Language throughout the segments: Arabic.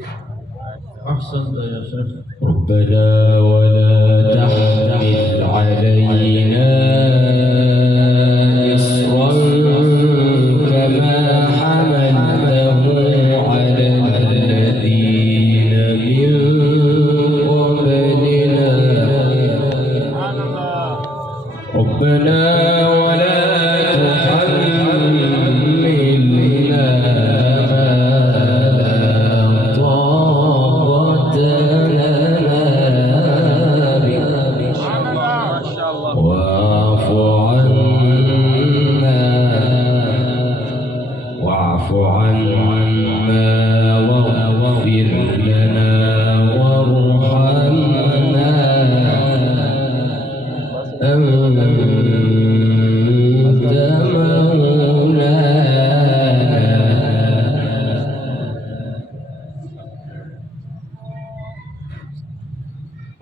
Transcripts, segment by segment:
أحسنت يا شيخ. ربنا ولا تحمل علينا إصرا كما حملته على الذين من قبلنا ربنا ولا تحملنا ما لا طاقة لنا به واعف عنا واغفر لنا وارحمنا أنت مولانا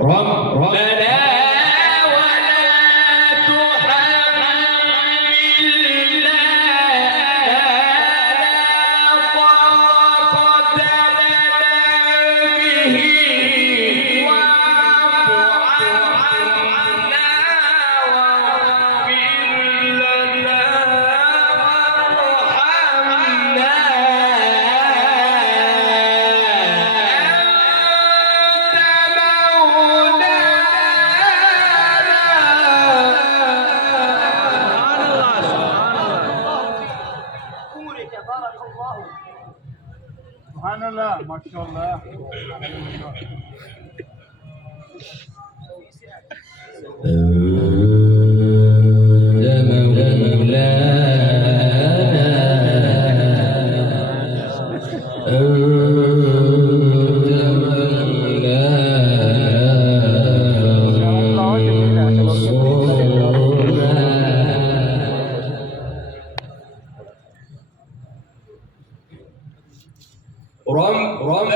ربنا سبحان الله ما شاء الله. ربنا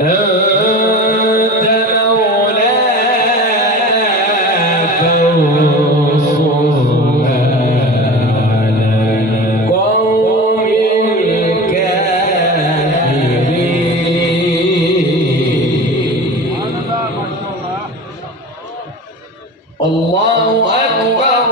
أنت مولانا فانصرنا على القوم الكافرين. سبحان الله ما شاء الله. الله أكبر.